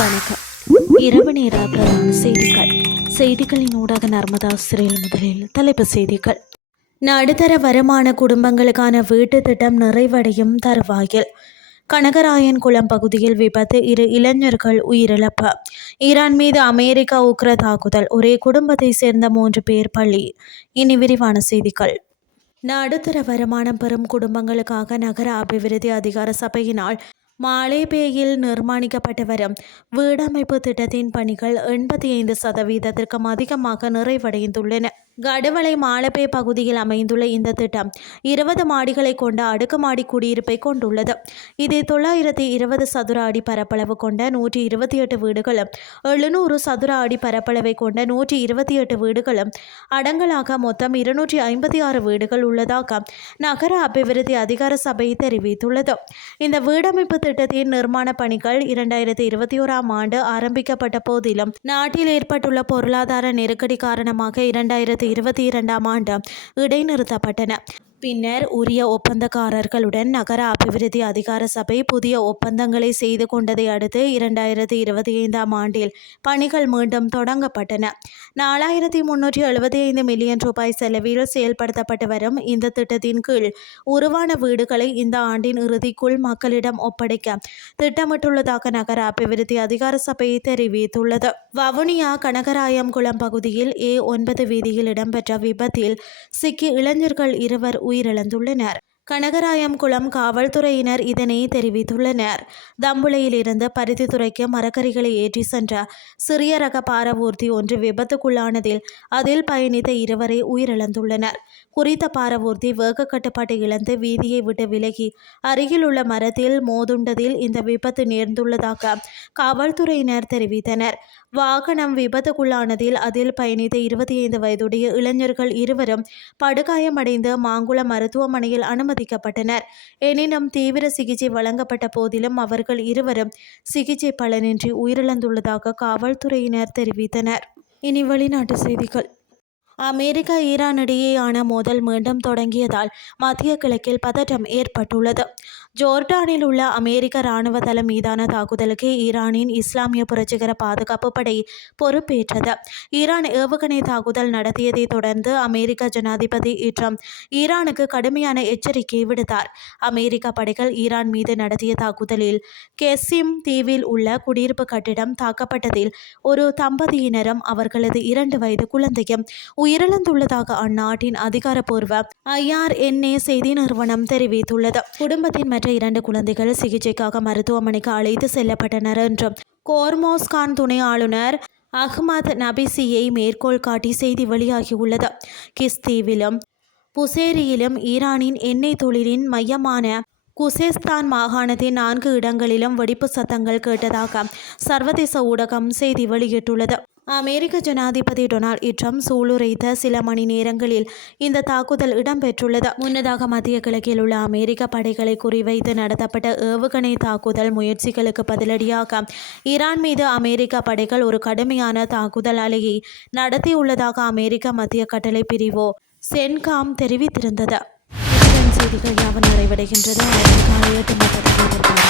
வணக்கம். இரவு நேர பிரதான செய்திகள். செய்திகளின் ஊடாக நர்மதா சிறையில் முதலில் தலைப்புச் செய்திகள். நடுத்தர வருமான குடும்பங்களுக்கான வீட்டு திட்டம் நிறைவடையும் தருவாயில். கனகராயன் குளம் பகுதியில் விபத்து, 2 இளைஞர்கள் உயிரிழப்பு. ஈரான் மீது அமெரிக்கா உக்ர தாக்குதல், ஒரே குடும்பத்தை சேர்ந்த 3 பேர் பலி. இனி விரிவான செய்திகள். நடுத்தர வருமானம் பெறும் குடும்பங்களுக்காக நகர அபிவிருத்தி அதிகார சபையினால் மாலேபேயில் நிர்மாணிக்கப்பட்டு வரும் வீடமைப்பு திட்டத்தின் பணிகள் 85% அதிகமாக நிறைவடைந்துள்ளன. கடுவளை மாலபே பகுதியில் அமைந்துள்ள இந்த திட்டம் 20 மாடிகளை கொண்ட அடுக்குமாடி குடியிருப்பை கொண்டுள்ளது. இதில் 920 சதுர அடி பரப்பளவு கொண்ட 128 வீடுகளும் 700 சதுர அடி பரப்பளவை கொண்ட 128 வீடுகளும் அடங்கலாக மொத்தம் 256 வீடுகள் உள்ளதாக நகர அபிவிருத்தி அதிகார சபை தெரிவித்துள்ளது. இந்த வீடமைப்பு திட்டத்தின் நிர்மாண பணிகள் 2021ஆம் ஆண்டு ஆரம்பிக்கப்பட்ட போதிலும் நாட்டில் ஏற்பட்டுள்ள பொருளாதார நெருக்கடி காரணமாக 2022ஆம் ஆண்டு இடைநிறுத்தப்பட்டன. பின்னர் உரிய ஒப்பந்தக்காரர்களுடன் நகர அபிவிருத்தி அதிகார சபை புதிய ஒப்பந்தங்களை செய்து கொண்டதை அடுத்து 2025ஆம் ஆண்டில் பணிகள் மீண்டும் தொடங்கப்பட்டன. 4375 மில்லியன் ரூபாய் செலவில் செயல்படுத்தப்பட்டு வரும் இந்த திட்டத்தின் கீழ் உருவான வீடுகளை இந்த ஆண்டின் இறுதிக்குள் மக்களிடம் ஒப்படைக்க திட்டமிட்டுள்ளதாக நகர அபிவிருத்தி அதிகார சபை தெரிவித்துள்ளது. வவுனியா கனகராயம் குளம் பகுதியில் A9 வீதியில் இடம்பெற்ற விபத்தில் சிக்கி இளைஞர்கள் 2 உயிரிழந்துள்ளனர். கனகராயம் குளம் காவல்துறையினர் இதனை தெரிவித்துள்ளனர். தம்புளையில் இருந்து பருத்தித்துறைக்கு மரக்கறிகளை ஏற்றி சென்ற சிறிய ரக பாரவூர்தி ஒன்று விபத்துக்குள்ளானதில் அதில் பயணித்த 2 உயிரிழந்துள்ளனர். குறித்த பாரவூர்தி வேக கட்டுப்பாட்டை இழந்து வீதியை விட்டு விலகி அருகில் உள்ள மரத்தில் மோதுண்டதில் இந்த விபத்து நேர்ந்துள்ளதாக காவல்துறையினர் தெரிவித்தனர். வாகனம் விபத்துக்குள்ளானதில் அதில் பயணித்த 25 வயதுடைய இளைஞர்கள் 2 படுகாயமடைந்து மாங்குளம் மருத்துவமனையில் அனுமதிக்கப்பட்டனர். எனினும் தீவிர சிகிச்சை வழங்கப்பட்ட போதிலும் அவர்கள் 2 சிகிச்சை பலனின்றி உயிரிழந்துள்ளதாக காவல்துறையினர் தெரிவித்தனர். இனி வெளிநாட்டு செய்திகள். அமெரிக்கா ஈரான் இடையேயான மோதல் மீண்டும் தொடங்கியதால் மத்திய கிழக்கில் பதற்றம் ஏற்பட்டுள்ளது. ஜோர்டானில் உள்ள அமெரிக்க இராணுவ தளம் மீதான தாக்குதலுக்கு ஈரானின் இஸ்லாமிய புரட்சிகர பாதுகாப்பு படை பொறுப்பேற்றது. ஈரான் ஏவுகணை தாக்குதல் நடத்தியதை தொடர்ந்து அமெரிக்க ஜனாதிபதி ட்ரம்ப் ஈரானுக்கு கடுமையான எச்சரிக்கை விடுத்தார். அமெரிக்க படைகள் ஈரான் மீது நடத்திய தாக்குதலில் கெசிம் தீவில் உள்ள குடியிருப்பு கட்டிடம் தாக்கப்பட்டதில் ஒரு தம்பதியினரும் அவர்களது 2 வயது குழந்தையும் உயிரிழந்துள்ளதாக அந்நாட்டின் அதிகாரப்பூர்வ IRNA செய்தி நிறுவனம் தெரிவித்துள்ளது. குடும்பத்தின் மற்ற 2 குழந்தைகள் சிகிச்சைக்காக மருத்துவமனைக்கு அழைத்து செல்லப்பட்டனர் என்றும் கோர்மோஸ்கான் துணை ஆளுநர் அஹ்மத் நபிசியை மேற்கோள் காட்டி செய்தி வெளியாகியுள்ளது. கிஸ் தீவிலும் புசேரியிலும் ஈரானின் எண்ணெய் தொழிலின் மையமான குசேஸ்தான் மாகாணத்தின் 4 இடங்களிலும் வெடிப்பு சத்தங்கள் கேட்டதாக சர்வதேச ஊடகம் செய்தி வெளியிட்டுள்ளது. அமெரிக்க ஜனாதிபதி டொனால்ட் ட்ரம்ப் சூளுரைத்த சில மணி நேரங்களில் இந்த தாக்குதல் இடம்பெற்றுள்ளது. முன்னதாக மத்திய கிழக்கில் உள்ள அமெரிக்க படைகளை குறிவைத்து நடத்தப்பட்ட ஏவுகணை தாக்குதல் முயற்சிகளுக்கு பதிலடியாக ஈரான் மீது அமெரிக்க படைகள் ஒரு கடுமையான தாக்குதல் அலையை நடத்தியுள்ளதாக அமெரிக்க மத்திய கட்டளை பிரிவு சென்காம் தெரிவித்திருந்தது. செய்திகள் யாவும் நிறைவடைகின்றது. காலை 8 மணி